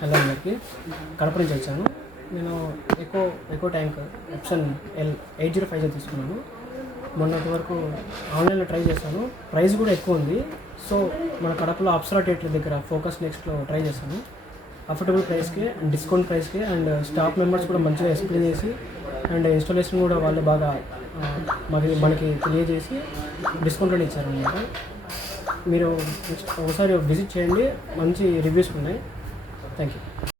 Hello అందరికీ, కడప నుంచి వచ్చాను. నేను ఎకో ట్యాంక్ ఆప్షన్ L 8050 తీసుకున్నాను. మొన్నటి వరకు ఆన్లైన్లో ట్రై చేశాను. ప్రైస్ కూడా ఎక్కువ ఉంది. సో మన కడపలో అప్సరా థియేటర్ దగ్గర ఫోకస్ నెక్స్ట్లో ట్రై చేశాను. అఫోర్డబుల్ ప్రైస్కి అండ్ డిస్కౌంట్ ప్రైస్కి అండ్ స్టాఫ్ మెంబర్స్ కూడా మంచిగా ఎక్స్ప్లెయిన్ చేసి అండ్ ఇన్స్టాలేషన్ కూడా వాళ్ళు బాగా మనకి తెలియజేసి డిస్కౌంట్లో ఇచ్చారనమాట. మీరు ఒకసారి విజిట్ చేయండి, మంచి రివ్యూస్ ఉన్నాయి. Thank you.